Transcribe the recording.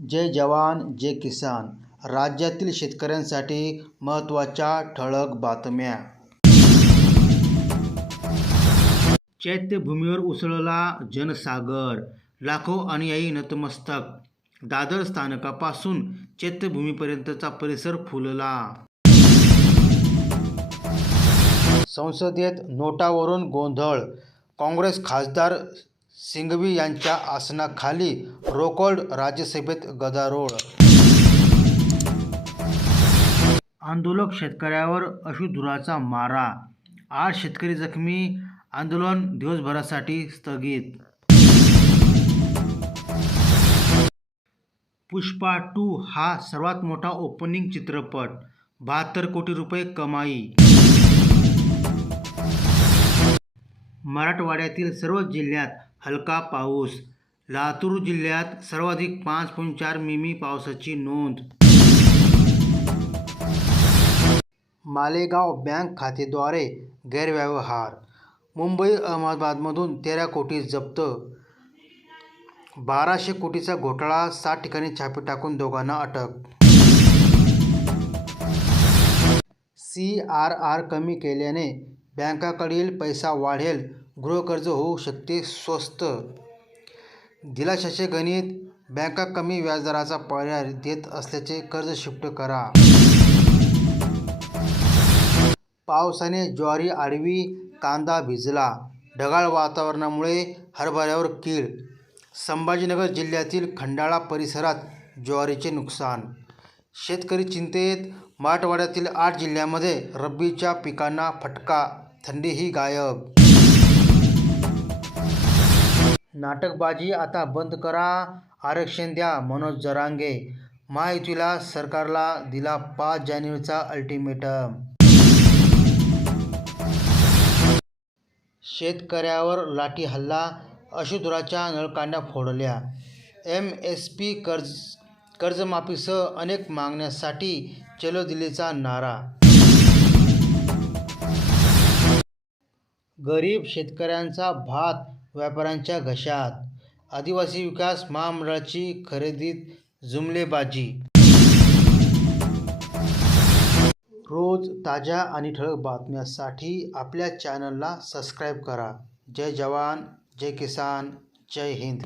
जय जवान जय किसान. राज्यातील शेतकऱ्यांसाठी महत्त्वाच्या ठळक बातम्या. चैत्यभूमीवर उसळला जनसागर. लाखो अनुयायी नतमस्तक. दादर स्थानकापासून चैत्यभूमीपर्यंतचा परिसर फुलला. संसदेत नोटावरून गोंधळ. काँग्रेस खासदार सिंघवी यांच्या आसनाखाली रोकॉल्ड राज्यसभेत गदारोळ. आंदोलक शेतकऱ्यावर अशुधुराचा मारा. आठ शेतकरी जखमी आंदोलन दिवसभरासाठी स्थगित. पुष्पा टू हा सर्वात मोठा ओपनिंग चित्रपट. बहात्तर कोटी रुपये कमाई. मराठवाड्यातील सर्व जिल्ह्यात हलका पाऊस. लातूर जिल्ह्यात सर्वाधिक पाच पॉईंट चार मिमी पावसाची नोंद. मालेगाव बँक खातेद्वारे गैरव्यवहार. मुंबई अहमदाबादमधून तेरा कोटी जप्त. बाराशे कोटीचा घोटाळा सात ठिकाणी छापे टाकून दोघांना अटक. सी आर आर कमी केल्याने बँकाकडील पैसा वाढेल गृहकर्ज होऊ शकते. स्वस्त. दिलाशाचे गणित बँका कमी व्याजदराचा पर्याय देत असल्याचे कर्ज शिफ्ट करा. पावसाने ज्वारी आडवी कांदा भिजला. ढगाळ वातावरणामुळे हरभऱ्यावर कीड. संभाजीनगर जिल्ह्यातील खंडाळा परिसरात ज्वारीचे नुकसान. शेतकरी चिंतेत. मराठवाड्यातील आठ जिल्ह्यांमध्ये रब्बीच्या पिकांना फटका थंडीही गायब. नाटकबाजी आता बंद करा आरक्षण द्या मनोज जरांगे. महायुतीला सरकारला दिला पाच जानेवारीचा अल्टिमेटम. शेतकऱ्यावर लाठी हल्ला अशुधुराच्या नळकांड्या फोडल्या. एम एस पी कर्ज कर्जमाफीसह अनेक मागण्यासाठी चलो दिल्लीचा नारा. गरीब शेतकऱ्यांचा भात व्यापाऱ्यांच्या घशात. आदिवासी विकास महामंडळाची खरेदीत जुमलेबाजी. रोज ताज्या आणि ठळक बातम्यांसाठी आपल्या चॅनलला सबस्क्राईब करा. जय जवान जय किसान जय हिंद.